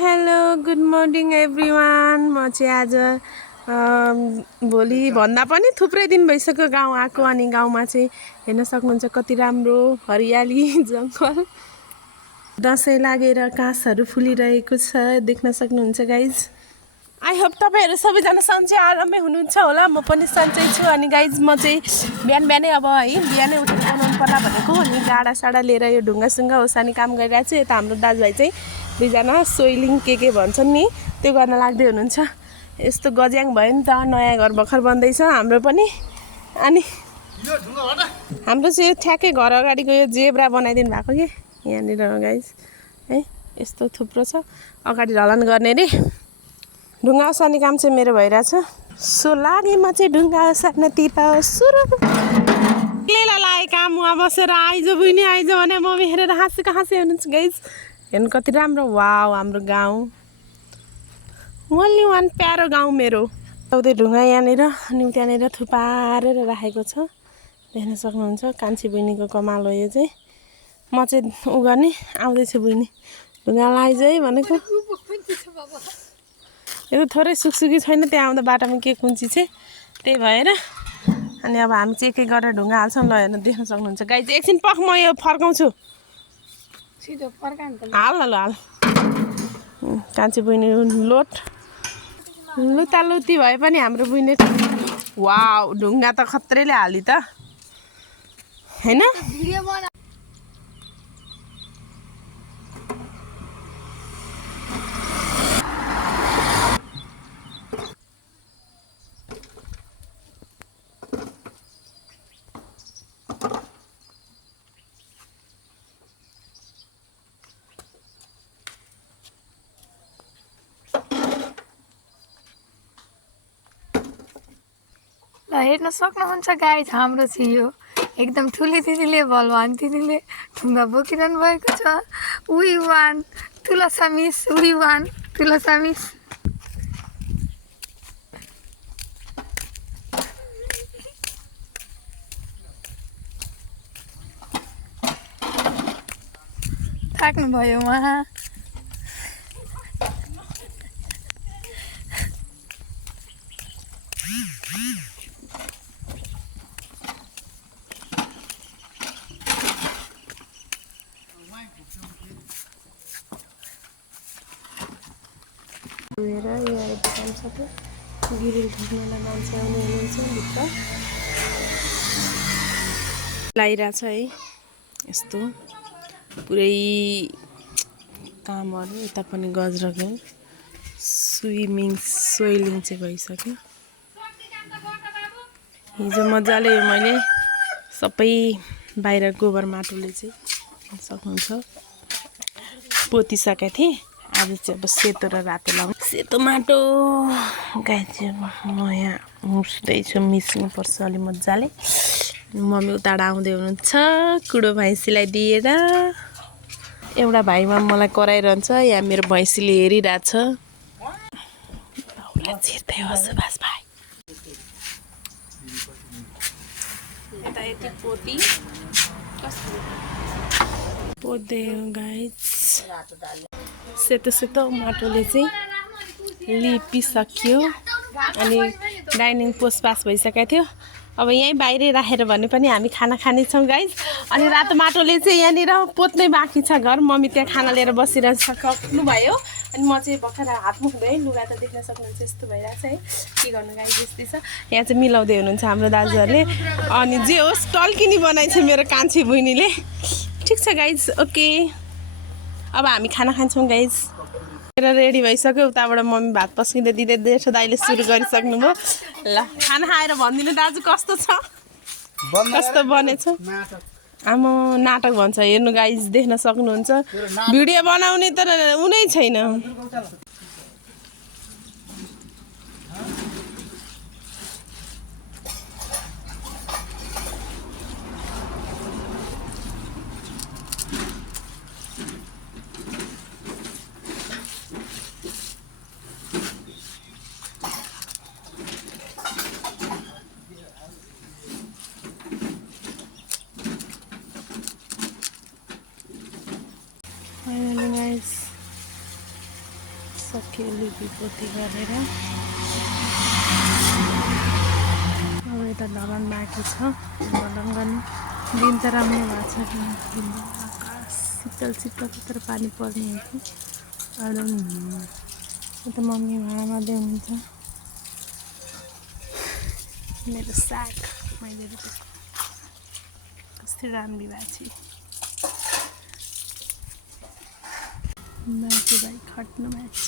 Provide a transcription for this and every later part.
Hello good morning everyone. म चाहिँ आज भोलि भन्दा पनि थुप्रै दिन भइसक्यो गाउँ आएको। अनि गाउँमा चाहिँ हेर्न सक्नुहुन्छ कति राम्रो हरियाली जङ्गल, दसैँ लागेर काँसहरू फुलिरहेको छ, देख्न सक्नुहुन्छ गाइज। आई होप तपाईँहरू सबैजना सन्चै आरामै हुनुहुन्छ होला। म पनि सन्चै छु। अनि गाइज म चाहिँ बिहानै अब है बिहानै उठेर बनाउनु पर्ला भनेको। अनि गाडा साडा लिएर यो ढुङ्गासुङ्गा ओसानी काम गरिरहेको छु। यता हाम्रो दाजुभाइ चाहिँ दुईजना सोइलिङ के भन्छन् नि त्यो गर्न लाग्दै हुनुहुन्छ। यस्तो गज्याङ भयो नि त, नयाँ घर भर्खर बन्दैछ हाम्रो पनि। अनि हाम्रो चाहिँ यो ठ्याक्कै घर अगाडिको यो जेब्रा बनाइदिनु भएको कि यहाँनिर गाइज है, यस्तो थुप्रो छ। अगाडि ढलान गर्ने रे, ढुङ्गा ओसार्ने काम चाहिँ मेरो भइरहेछ। सो लागे म चाहिँ ढुङ्गा ओसार्नतिर सुरु। क्लेला लागे काम उहाँ बसेर आइज बुइनी आइज भने मम्मी हेरेर हाँसेको हुनुहुन्छ गाइज। हेर्नु कति राम्रो। वाउ हाम्रो गाउँ, ओन्ली वान प्यारो गाउँ मेरो। उतै ढुङ्गा यहाँनिर अनि त्यहाँनिर थुपारेर राखेको छ, देख्न सक्नुहुन्छ। कान्छी बहिनीको कमाल हो यो चाहिँ। म चाहिँ उ गर्ने आउँदैछु बहिनी, ढुङ्गा लाइज है भनेको। यो थोरै सुकसुकी छैन, त्यहाँ आउँदा बाटोमा के कुन्ची छ त्यही भएर। अनि अब हामी चाहिँ एक गरेर ढुङ्गा हाल्छौँ। ल हेर्नु देख्न सक्नुहुन्छ गाइज। एकछिन पख म यो फर्काउँछु, हाल न ल हाल। कान्छी बहिनी लोट लुतालुती भए पनि हाम्रो बहिनी। वाउ ढुङ्गा त खत्रेले हाली त हैन। ल हेर्न सक्नुहुन्छ गाइज, हाम्रो चाहिँ यो एकदम ठुली दिदीले बलवान दिदीले ढुङ्गा बोकिरहनु भएको छ। उही वान तुलसा मिस, उही वान तुलसा मिस। थाक्नुभयो उहाँ। हेर यहाँ काम सबै गिरिल ठोक्नलाई मान्छे आउने हुनुहुन्छ भित्र लगाइरहेछ है। यस्तो पुरै कामहरू। यता पनि गजरको सोइलिङ चाहिँ भइसक्यो। हिजो मजाले मैले सबै बाहिर गोबर माटोले चाहिँ सक्नुहुन्छ पोतिसकेको थिएँ। आज चाहिँ अब सेतो र रातो लगाउँ। सेतो माटो गाई चाहिँ अब म यहाँ मुस्दैछु, मिच्नुपर्छ अलि मजाले। मम्मी उताबाट आउँदै हुनुहुन्छ कुडो भैँसीलाई दिएर। एउटा भाइमा मलाई कराइरहन्छ, यहाँ मेरो भैँसीले हेरिरहेछ। छिर्दै हो सुभाष भाइ। यता यति पोती पोत्दै हो गाइज। सेतो सेतो माटोले चाहिँ लिपिसक्यो। अनि डाइनिङ पोस्ट पास भइसकेको थियो। अब यहीँ बाहिरै राखेर भने पनि हामी खाना खानेछौँ गाइज। अनि रातो माटोले चाहिँ यहाँनिर पोत्नै बाँकी छ घर। मम्मी त्यहाँ खाना लिएर बसिरहनु भयो। अनि म चाहिँ भर्खर हात मुख धोएँ। लुगा त देख्न सक्नुहुन्छ यस्तो भइरहेछ है, के गर्नु गाइज यस्तै छ। यहाँ चाहिँ मिलाउँदै हुनुहुन्छ हाम्रो दाजुहरूले। अनि जे होस् टल्किनी बनाइछ मेरो कान्छी बहिनीले। ठिक छ गाइज, ओके अब हामी खाना खान्छौँ गाइज। रेडी भइसक्यो। उताबाट मम्मी भात पस्किँदै दिँदै देश दाइले सुरु गरिसक्नुभयो। ल खाना खाएर भनिदिनु दाजु कस्तो छ, कस्तो बनेछ। आमा नाटक भन्छ हेर्नु गाइज, देख्न सक्नुहुन्छ। भिडियो बनाउने तर उनै छैन। Finally guys, सकियो लिपीपोती गरेर अब यता ढलान बाँकी छ ढलान गर्ने दिन त राम्रो भएको छ किनकि आकाश शीतल शीतल तर पानी पर्ने हो कि अरू यता मम्मी भाँडामा ल्याउनुहुन्छ मेरो साग मैले कस्तो राम्रो भएको छु बाजे भाइ खट्नु भएको छ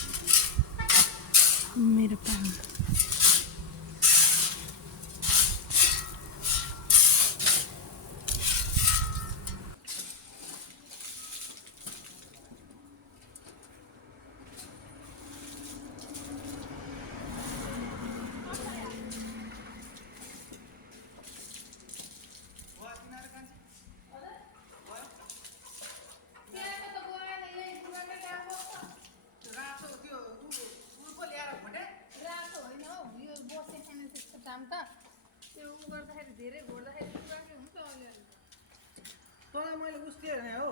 मेरो पानी तँलाई मैले उस्तै हेर्ने हो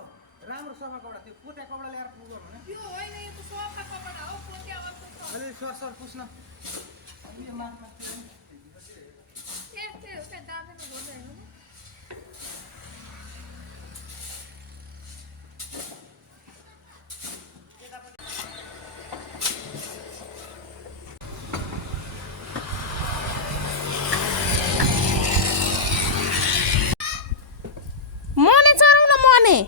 राम्रो सफा कपडा त्यो पोत्या कपडा ल्याएर पुग्यो भने यो होइन यो त सफा कपडा हो पोत्या अर्को छ अलि सर पुस्न यस्तै हो क्या दाँतेमा घोर्दा हेर्नु नि मने चराउ न मने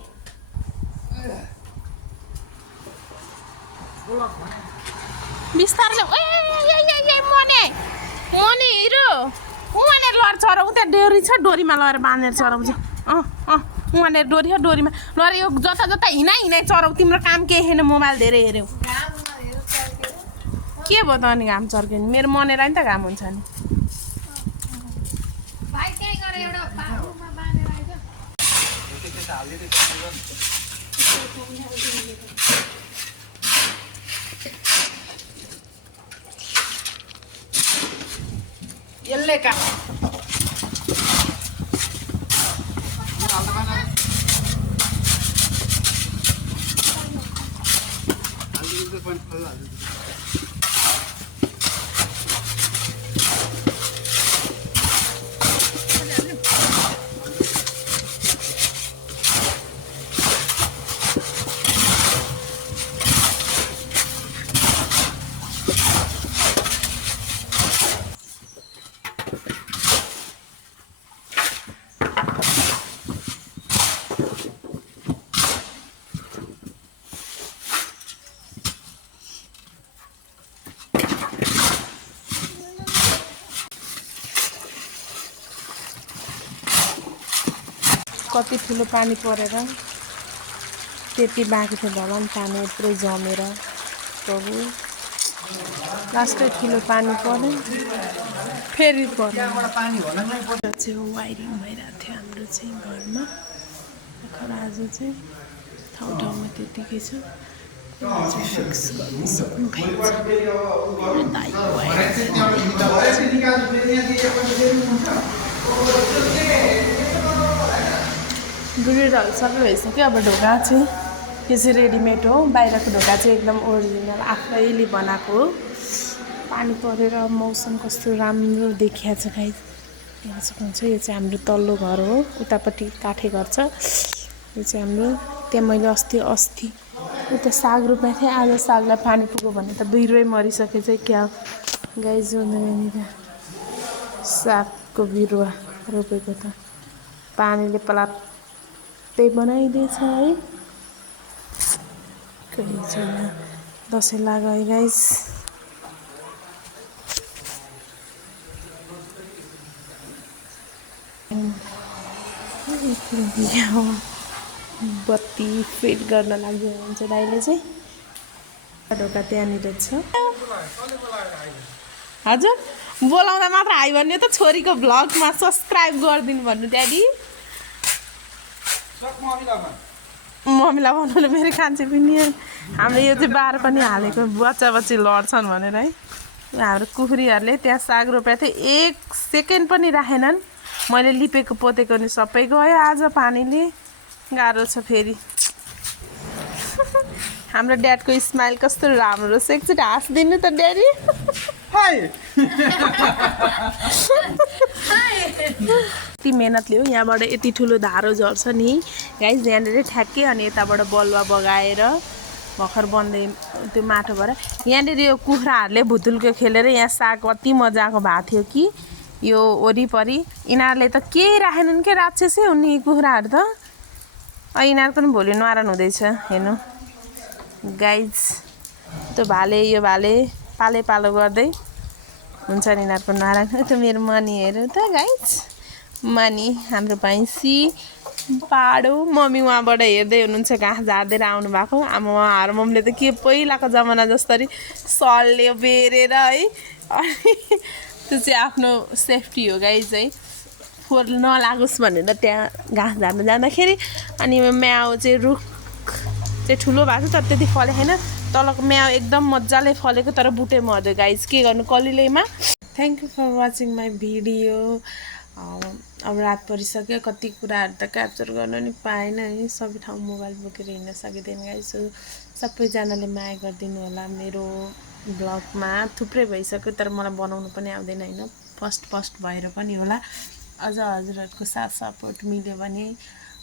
बिस्तारले ए मने मने हिरो उहाँनिर लएर चराउ त्यहाँ डोरी छ डोरीमा लगेर बाँधेर चराउँछ उहाँनिर डोरी छ डोरीमा लएर यो जता जता हिँडाइ चराउ तिम्रो काम केही छैन मोबाइल धेरै हेऱ्यौ के भयो त अनि घाम चर्क्यो नि मेरो मनेलाई नि त घाम हुन्छ नि भाइ त्यही गरे एउटा बाबुमा बाँधेर आइज यसले काम कति ठुलो पानी परेर त्यति बाँकी थियो ढलान पानी यत्रो जमेर प्रभु लास्टै ठुलो पानी पर्यो फेरि पर्यो चाहिँ वायरिङ भइरहेको थियो हाम्रो चाहिँ घरमा भर्खर आज चाहिँ ठाउँ ठाउँमा त्यतिकै छ फिक्स गर्न सक्नु बुढीहरू सबै भइसक्यो अब ढोका चाहिँ यो चाहिँ रेडिमेड हो बाहिरको ढोका चाहिँ एकदम ओरिजिनल आफैले बनाएको हो पानी परेर मौसम कस्तो राम्रो देखिया छ गाइस हेर्न सक्नुहुन्छ यो चाहिँ हाम्रो तल्लो घर हो उतापट्टि काठे घर छ यो चाहिँ हाम्रो त्यहाँ मैले अस्ति उता साग रोपेको थिएँ आज सागलाई पानी पुग्यो भने त बिरुवै मरिसकेछ क्या गाइस यहाँनिर सागको बिरुवा रोपेको त पानीले पलात्तै बनाइदिएछ है कहीँ छैन दसैँ लाग्यो गाइस बत्ती फिट गर्न लाग्यो हुन्छ दाइले चाहिँ ढोका त्यहाँनिर छ हजुर बोलाउँदा मात्र हाई भन्ने त छोरीको भ्लगमा सब्सक्राइब गरिदिनु भन्नु ड्याडी मम्मीलाई बनाउनु मेरो कान्छे पनि हाम्रो यो चाहिँ बार पनि हालेको बच्चा बच्ची लड्छन् भनेर है हाम्रो कुखुरीहरूले त्यहाँ साग रोपेको थियो 1 सेकेन्ड पनि राखेनन् मैले लिपेको पोतेको नि सबै गयो आज पानीले गाह्रो छ फेरि हाम्रो ड्याडको स्माइल कस्तो राम्रो छ एकचोटि हाँसिदिनु त ड्याडी हाय यति मेहनतले हो यहाँबाट यति ठुलो धारो झर्छ नि गाइस यहाँनिर ठ्याक्कै अनि यताबाट बलुवा बगाएर भर्खर बन्दै त्यो माटोबाट यहाँनिर यो कुखुराहरूले भुतुल्को खेलेर यहाँ साग कति मजाको भएको थियो कि यो वरिपरि यिनीहरूले त केही राखेनन् के राक्षसै हुन् नि कुखुराहरू त यिनीहरूको पनि भोलि न्वारान हुँदैछ हेर्नु गाइज त्यो भाले यो भाले पाले पालो गर्दै हुन्छ नि यिनीहरूको न्वारान त्यो मेरो मनी हेर्नु त गाइज मनी हाम्रो भैँसी पाडो मम्मी उहाँबाट हेर्दै हुनुहुन्छ घाँस झार्दै आउनु भएको उहाँहरू मम्मीले त के पहिलाको जमाना जस्तरी सल्ले बेरेर है अनि त्यो चाहिँ आफ्नो सेफ्टी हो गाइज है फोहोर नलागोस् भनेर त्यहाँ घाँस झार्नु जाँदाखेरि अनि म्याउ चाहिँ रुख चाहिँ ठुलो भएको छ तर त्यति फलेको छैन तलको म्याउ एकदम मजाले फलेको तर बुटे मर्यो गाइज के गर्नु कलिलैमा thank you for watching my video अब रात परिसक्यो कति कुराहरू त क्याप्चर गर्नु नि पाएन है सबै ठाउँ मोबाइल बोकेर हिँड्न सकिँदैन गाइस सो सबैजनाले माया गरिदिनु होला मेरो ब्लगमा थुप्रै भइसक्यो तर मलाई बनाउनु पनि आउँदैन होइन फर्स्ट भएर पनि होला अझ हजुरहरूको साथ सपोर्ट मिल्यो भने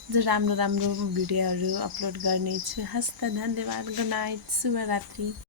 अझ राम्रो राम्रो भिडियोहरू अपलोड गर्नेछु हस् त धन्यवाद गुड नाइट शुभरात्रि